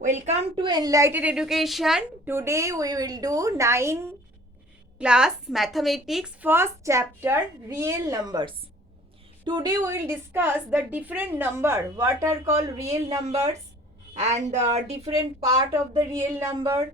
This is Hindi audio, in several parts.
Welcome to Enlightened Education. Today we will do 9 class mathematics first chapter real numbers. Today we will discuss the different number what are called real numbers and the different part of the real number.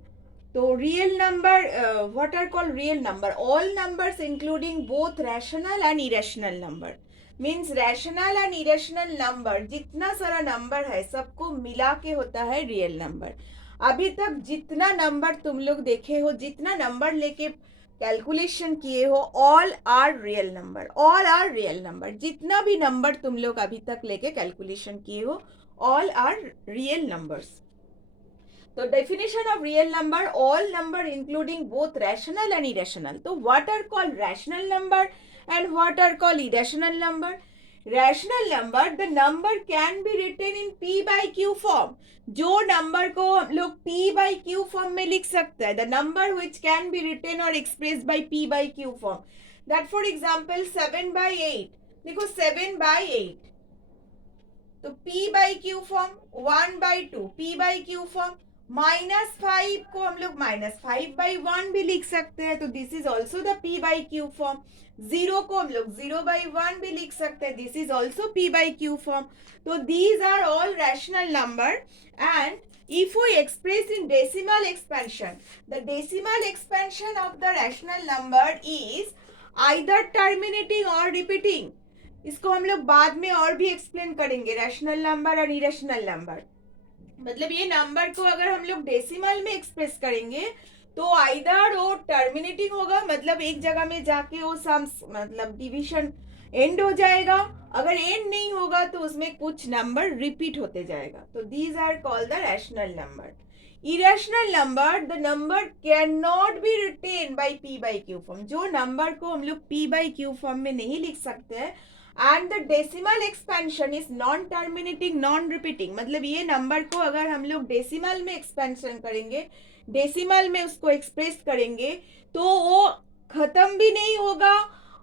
So real number what are called real number? All numbers including both rational and irrational number. Means rational and irrational number जितना सारा नंबर है सबको मिला के होता है रियल नंबर. अभी तक जितना नंबर तुम लोग देखे हो, जितना नंबर लेके कैलकुलेशन किए हो, all are real number. All are real number. जितना भी नंबर तुम लोग अभी तक लेके कैलकुलेशन किए हो, ऑल आर रियल नंबर्स. तो definition of real number, all number including both rational and irrational. तो what are called rational number and what are called irrational number? Rational number, the number can be written in p by q form. जो नंबर को हम लोग p by q form में लिख सकते हैं, the number which can be written or expressed by p by q form. That for example 7 by 8. देखो 7 by 8 तो p by q form, 1 by 2 p by q form. -5 को हम लोग -5/1 भी लिख सकते हैं, तो this is also the p by q form. 0 को हम लोग 0/1 भी लिख सकते हैं, this is also p by q form. तो these are all rational number. And if we express in decimal expansion, the decimal expansion of the rational number is either terminating or repeating. इसको हम लोग बाद में और भी एक्सप्लेन करेंगे, रैशनल नंबर और इरेशनल नंबर. मतलब ये नंबर को अगर हम लोग डेसिमल में एक्सप्रेस करेंगे तो आइदर वो टर्मिनेटिंग होगा, मतलब एक जगह में जाके वो सम्स मतलब डिवीजन एंड हो जाएगा. अगर एंड नहीं होगा तो उसमें कुछ नंबर रिपीट होते जाएगा. तो these are called the rational number. Irrational number, the number can not be written by p by q form. जो नंबर को हम लोग p बाई क्यू फॉर्म में नहीं लिख सकते हैं. And the decimal expansion is non terminating non repeating. मतलब ये नंबर को अगर हम लोग डेसिमल में एक्सपेंशन करेंगे, डेसिमल में उसको एक्सप्रेस करेंगे, तो वो खत्म भी नहीं होगा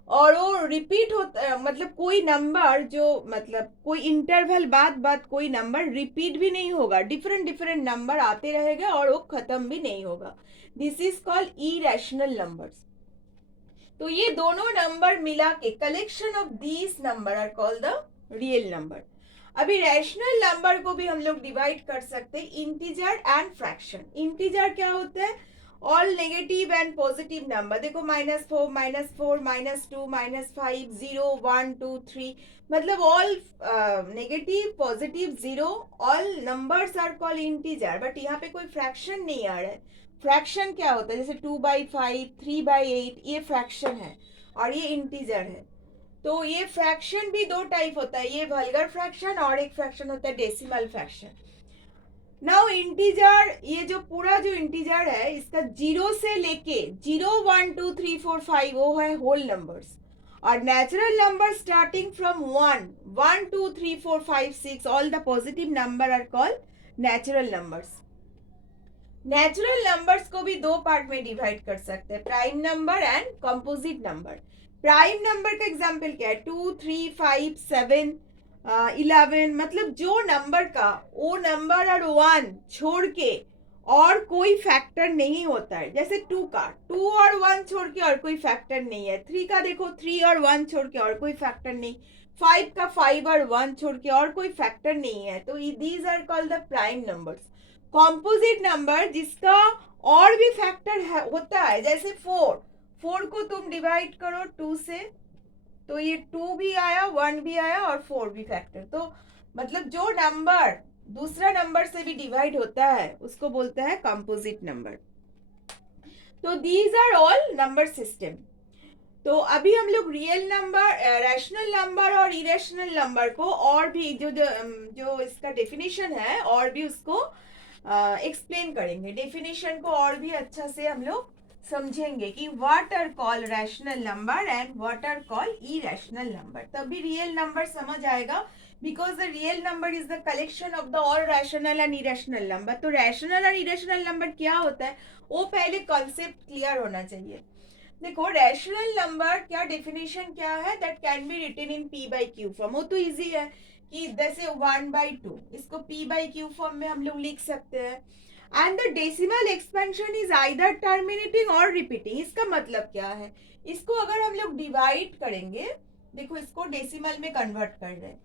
और वो रिपीट होता, मतलब कोई नंबर जो मतलब कोई इंटरवल बाद कोई नंबर रिपीट भी नहीं होगा. डिफरेंट डिफरेंट नंबर आते रहेगा और वो खत्म भी नहीं होगा. This is called irrational numbers. तो ये दोनों नंबर मिला के collection of these number are called the real number. अभी रैशनल नंबर को भी हम लोग डिवाइड कर सकते हैं इंटीजर एंड फ्रैक्शन. इंटीजर क्या होता है? All negative and positive number. देखो -4, -4, -2, -5, 0, 1, 2, 3. मतलब all negative positive zero, all numbers are called integer. But यहाँ पे कोई फ्रैक्शन नहीं आ रहा है. फ्रैक्शन क्या होता है? जैसे 2/5, 3/8, ये फ्रैक्शन है और ये इंटीजर है. तो ये फ्रैक्शन भी दो टाइप होता है, ये वल्गर फ्रैक्शन और एक फ्रैक्शन होता है डेसिमल फ्रैक्शन. नाउ इंटीजर, ये जो पूरा जो इंटीजर है इसका 0 से लेके 0, 1, 2, 3, 4, 5 वो है होल नंबर्स. और natural number starting from 1, 1, 2, 3, 4, 5, 6 all the positive number are called natural numbers. Natural numbers को भी दो पार्ट में डिवाइड कर सकते हैं, prime number and composite number. Prime number का एग्जांपल क्या है? 2, 3, 5, 7, 11. मतलब जो नंबर का वो नंबर और 1 छोड़ के और कोई फैक्टर नहीं होता है. जैसे 2 का 2 और 1 छोड़ के और कोई फैक्टर नहीं है. 3 का देखो 3 और 1 छोड़ के और कोई फैक्टर नहीं. 5 का 5 और 1 छोड़ के और कोई फैक्टर नहीं है. तो these are called the prime numbers. Composite number जिसका और भी फैक्टर होता है, जैसे 4 को तुम डिवाइड करो 2 से तो ये 2 भी आया, 1 भी आया और 4 भी फैक्टर. तो मतलब जो नंबर दूसरा नंबर से भी डिवाइड होता है उसको बोलते हैं कंपोजिट नंबर. तो these are all number system. तो अभी हम लोग रियल नंबर, रैशनल नंबर और इरेशनल नंबर को और भी जो इसका डेफिनेशन है और भी उसको एक्सप्लेन करेंगे. डेफिनेशन को और भी अच्छा से हम लोग समझेंगे कि what are called rational number and what are called irrational number. तभी रियल नंबर समझ आएगा, because the real number is the collection of the all rational and irrational number. तो रैशनल और इरेशनल नंबर क्या होता है वो पहले कॉन्सेप्ट क्लियर होना चाहिए. देखो रैशनल नंबर क्या डेफिनेशन क्या है? That can be written in p by q form. वो तो इजी है. कि जैसे 1/2 इसको p/q फॉर्म में हम लोग लिख सकते हैं. And the decimal expansion is either terminating और रिपीटिंग. इसका मतलब क्या है? इसको अगर हम लोग डिवाइड करेंगे, देखो इसको डेसिमल में कन्वर्ट कर रहे हैं,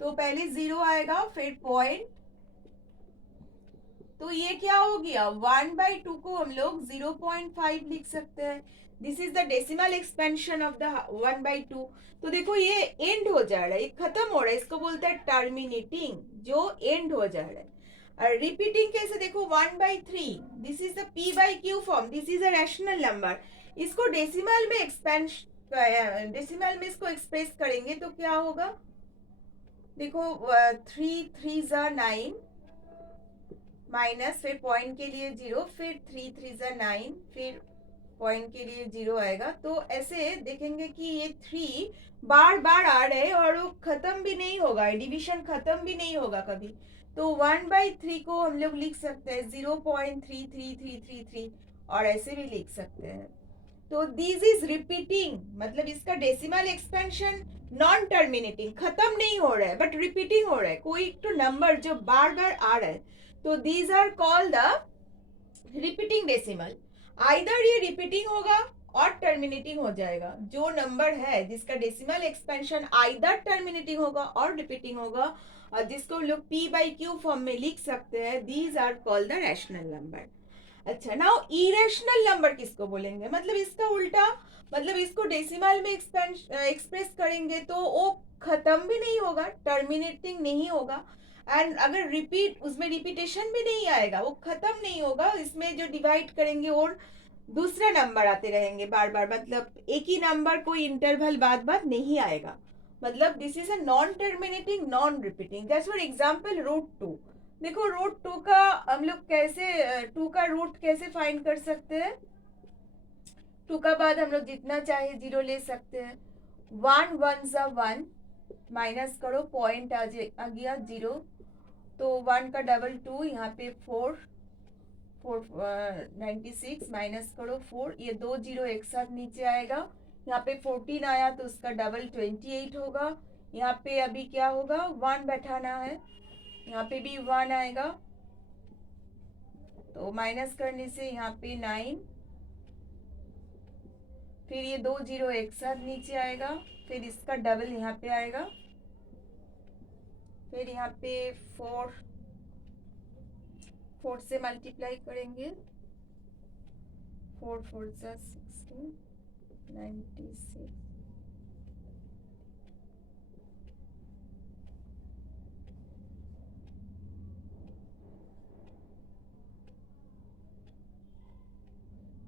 तो पहले 0 आएगा, फिर पॉइंट, तो ये क्या हो गया, 1/2 को हम लोग 0.5 लिख सकते हैं. This is the decimal expansion of the 1/2. तो देखो ये एंड हो जा रहा है, ये खत्म हो रहा है, इसको बोलते हैं टर्मिनेटिंग, जो एंड हो जा रहा है. और रिपीटिंग कैसे, देखो 1/3, this is the p/q form, this is a rational number. इसको डेसिमल में डेसिमल में इसको एक्सप्रेस करेंगे तो क्या होगा, देखो 3 3 9 माइनस, फिर पॉइंट के लिए 0, फिर 3 3 9, फिर पॉइंट के लिए 0 आएगा. तो ऐसे देखेंगे कि ये 3 बार बार आ रहे हैं और वो खत्म भी नहीं होगा, डिविजन खत्म भी नहीं होगा कभी. तो 1/3 को हम लोग लिख सकते हैं 0.33333 और ऐसे भी लिख सकते हैं. तो दिस इज रिपीटिंग, मतलब इसका डेसिमल एक्सपेंशन नॉन टर्मिनेटिंग, खत्म नहीं हो रहा है बट रिपीटिंग हो रहा है, कोई तो नंबर जो बार बार आ रहा है. तो these are called the repeating decimal. Either ये रिपीटिंग होगा और टर्मिनेटिंग हो जाएगा. जो नंबर है जिसका डेसिमल एक्सपेंशन आइदर टर्मिनेटिंग होगा और रिपीटिंग होगा, और जिसको लोग p/q फॉर्म में लिख सकते हैं, these are called the rational number. अच्छा, नाउ इरेशनल नंबर किसको बोलेंगे, मतलब इसका उल्टा, मतलब इसको डेसिमल में एक्सप्रेस करेंगे तो वो खत्म भी नहीं होगा, टर्मिनेटिंग नहीं होगा, एंड अगर रिपीट, उसमें रिपीटेशन भी नहीं आएगा, वो खत्म नहीं होगा. इसमें जो डिवाइड करेंगे और दूसरा नंबर आते रहेंगे बार बार, मतलब एक ही नंबर कोई इंटरवल बाद बाद नहीं आएगा. मतलब this is a non terminating non repeating. That's for example √2. देखो √2 का हम लोग कैसे 2 का रूट कैसे फाइंड कर सकते हैं, 2 का बाद हम लोग जितना चाहे 0 ले सकते हैं. 1 1 सा 1, माइनस करो, पॉइंट आ गया 0, तो 1 का डबल 2, यहाँ पे 4 96, माइनस करो 4, ये 2 0 एक साथ नीचे आएगा. यहाँ पे 14 आया तो उसका डबल 28 होगा. यहाँ पे अभी क्या होगा, 1 बैठाना है, यहाँ पे भी 1 आएगा, तो माइनस करने से यहाँ पे 9, फिर ये 2 0 एक साथ नीचे आएगा, फिर इसका डबल यहाँ पे आएगा, फिर यहाँ पे 4 से मल्टीप्लाई करेंगे, 4 4 सा 16, 96,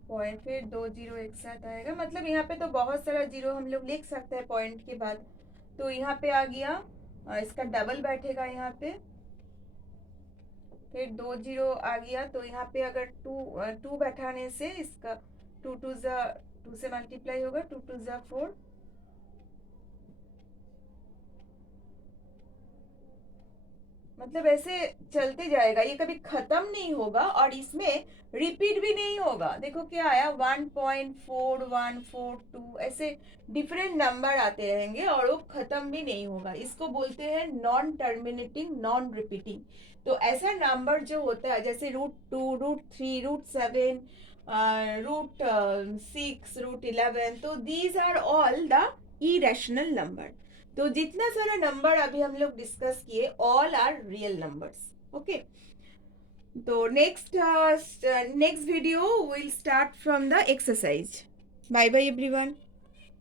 पॉइंट, फिर 2 0 एक साथ आएगा. मतलब यहाँ पे तो बहुत सारा 0 हम लोग लिख सकते हैं पॉइंट के बाद. तो यहाँ पे आ गया, इसका डबल बैठेगा यहाँ पे, फिर 2 0 आ गया, तो यहाँ पे अगर 2 बैठाने से इसका 2 2 से मल्टीप्लाई होगा, 2 2 4, मतलब ऐसे चलते जाएगा, ये कभी खत्म नहीं होगा और इसमें रिपीट भी नहीं होगा. देखो क्या आया, 1.4142, ऐसे डिफरेंट नंबर आते रहेंगे और वो खत्म भी नहीं होगा. इसको बोलते हैं नॉन टर्मिनेटिंग नॉन रिपीटिंग. तो ऐसा नंबर जो होता है जैसे √2, √3, √7, √6, √11, तो these are all the irrational number. तो जितना सारा नंबर अभी हम लोग डिस्कस किए, all are real numbers. Okay, तो next video will start from the exercise. Bye bye everyone.